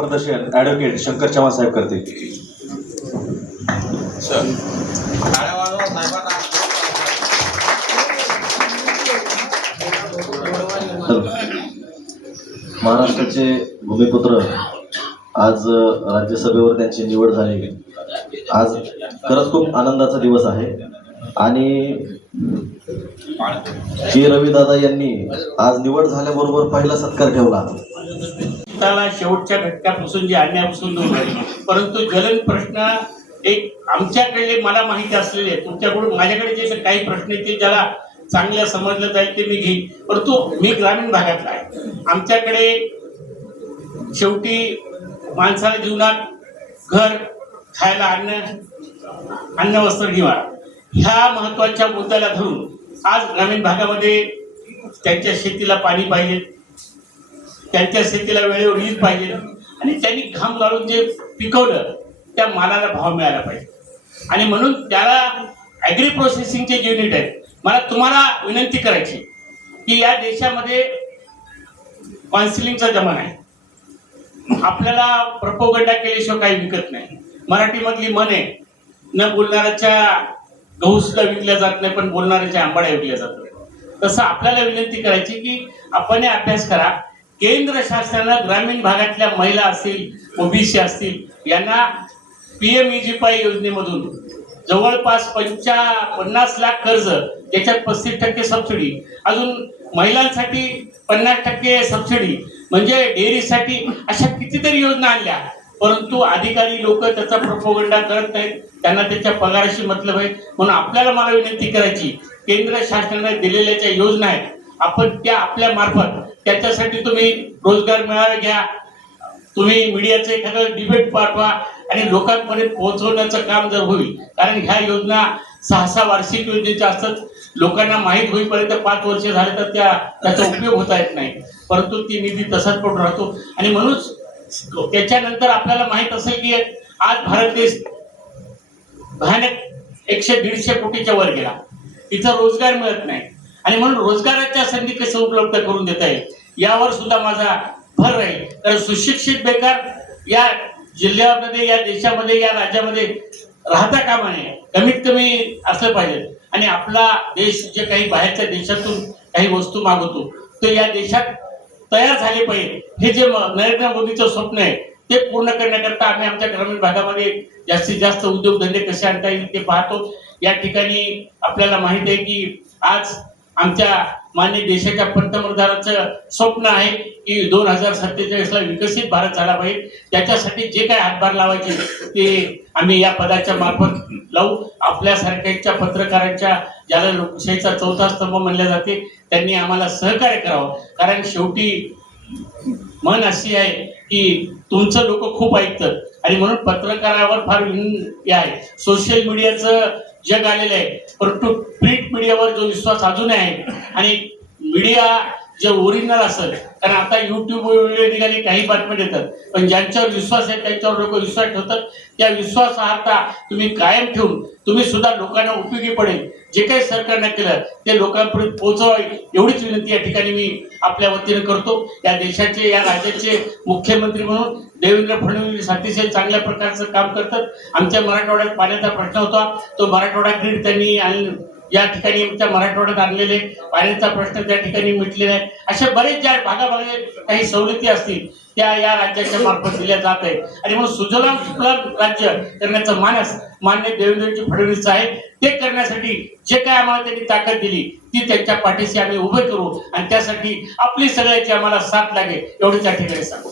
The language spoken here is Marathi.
प्रदर्शन ॲडव्होकेट शंकर चव्हाण साहेब करतील. महाराष्ट्राचे भूमिपुत्र आज राज्यसभेवर त्यांची निवड झाली. आज खरंच खूप आनंदाचा दिवस आहे आणि के रविदादा यांनी आज निवड झाल्याबरोबर पहिला सत्कार ठेवला. त्याला शेवटच्या घटकापासून जे अन्यायापासून दूर राहील, परंतु ज्वलन प्रश्न एक आमच्याकडे मला माहिती असलेले तुमच्याकडून माझ्याकडे जे काही प्रश्न आहेत ते ज्याला चांगलं समजलं जाईल ते मी घेईन, परंतु मी ग्रामीण भागातला आहे. आमच्याकडे शेवटी माणसाला जीवनात घर, खायला अन्न वस्त्र निवारा ह्या महत्वाच्या मुद्द्याला धरून आज ग्रामीण भागामध्ये त्यांच्या शेतीला पाणी पाहिजे, त्यांच्या शेतीला वेळेवर वीज पाहिजे आणि त्यांनी घाम गाळून जे पिकवलं त्या मालाला भाव मिळाला पाहिजे. आणि म्हणून त्याला ॲग्री प्रोसेसिंगचे जे युनिट आहेत, मला तुम्हाला विनंती करायची की या देशामध्ये काउन्सिलिंगचा जमाना आहे. आपल्याला प्रोपोगंडा केल्याशिवाय काही विकत नाही. मराठीमधली म्हण आहे, न बोलणाऱ्याच्या गहू सुद्धा विकल्या जात नाही, पण बोलणाऱ्याच्या आंबाड्या विकल्या जातात. तसं आपल्याला विनंती करायची की आपण अभ्यास करा. केंद्र शासनानं ग्रामीण भागातल्या महिला असतील, ओबीसी असतील यांना PMEGPI योजनेमधून जवळपास 50 लाख कर्ज, त्याच्यात 35% सबसिडी, अजून महिलांसाठी 50% सबसिडी, म्हणजे डेअरीसाठी अशा कितीतरी योजना आणल्या. परंतु अधिकारी लोक त्याचा प्रोपोगंडा करत नाहीत, त्यांना त्याच्या पगाराशी मतलब आहे. म्हणून आपल्याला मला विनंती करायची, केंद्र शासनाने दिलेल्या ज्या योजना आहेत आपण त्या आपल्या मार्फत त्याच्यासाठी तुम्ही रोजगार मेळावे घ्या, तुम्ही मीडियाचं एखादं डिबेट पाठवा आणि लोकांपर्यंत पोहोचवण्याचं काम जर होईल, कारण ह्या योजना 6 वार्षिक योजनेच्या असतात. लोकांना माहीत होईपर्यंत 5 वर्ष झाले तर त्याचा उपयोग होता येत नाही, परंतु ती निधी तसाच पडून राहतो. आणि म्हणूनच त्याच्यानंतर आपल्याला माहित असेल की आज भारत देश भयानक 100-150 कोटीच्या वर गेला, तिथं रोजगार मिळत नाही. आणि म्हणून रोजगाराच्या संधी कसं उपलब्ध करून देता येईल यावर सुद्धा माझा भर राहील. कारण सुशिक्षित बेकार या जिल्ह्यामध्ये, या देशामध्ये, या राज्यामध्ये राहता कामा नये, कमीत कमी असलं पाहिजे. आणि आपला देश जे काही बाहेरच्या देशातून काही वस्तू मागवतो ते या देशात तयार झाले पाहिजे. हे जे नरेंद्र मोदीचं स्वप्न आहे ते पूर्ण करण्याकरता आम्ही आमच्या ग्रामीण भागामध्ये जास्तीत जास्त उद्योगधंदे कसे आणता येईल ते पाहतो. या ठिकाणी आपल्याला माहित आहे की आज आमच्या माननीय देशाच्या पंतप्रधानाचं स्वप्न आहे की 2047ला विकसित भारत झाला पाहिजे. त्याच्यासाठी जे काही हातभार लावायचे ते आम्ही या पदाच्या मार्फत लावू. आपल्यासारख्याच्या पत्रकारांच्या, ज्याला लोकशाहीचा 4था स्तंभ म्हणले जाते, त्यांनी आम्हाला सहकार्य करावं. कारण शेवटी म्हण अशी आहे की तुमचं लोक खूप ऐकतात आणि म्हणून पत्रकारावर फार हे आहे. सोशल मीडियाचं जग आलेलं आहे, परंतु प्रिंट मीडियावर जो विश्वास अजूनही आहे आणि मीडिया जे ओरिजिनल असेल, कारण आता युट्यूबवर व्हिडिओ निघाले, काही बातम्या देतात, पण ज्यांच्यावर विश्वास आहे त्यांच्यावर लोक विश्वास ठेवतात. त्या विश्वासार्हता तुम्ही कायम ठेवून तुम्ही सुद्धा लोकांना उपयोगी पडेल जे काही सरकारने केलं ते लोकांपर्यंत पोहोचवावे एवढीच विनंती या ठिकाणी मी आपल्या वतीने करतो. या देशाचे, या राज्याचे मुख्यमंत्री म्हणून देवेंद्र फडणवीस अतिशय चांगल्या प्रकारचं काम करतात. आमच्या मराठवाड्यात पाण्याचा प्रश्न होता, तो मराठवाडा ग्रीड त्यांनी या ठिकाणी आमच्या मराठवाड्यात आणलेले पाण्याचा प्रश्न त्या ठिकाणी मिटलेला आहे. अशा बरेच ज्या भागाभागे काही सवलती असतील त्या या राज्याच्या मार्फत दिल्या जात आहेत. आणि म्हणून सुजलाम सुफलाम राज्य करण्याचा मानस मान्य देवेंद्रजी फडणवीस आहे. ते करण्यासाठी जे काय आम्हाला त्यांनी ताकद दिली ती त्यांच्या पाठीशी आम्ही उभे करू आणि त्यासाठी आपली सगळ्याची आम्हाला साथ लागेल एवढीच या ठिकाणी सांगू.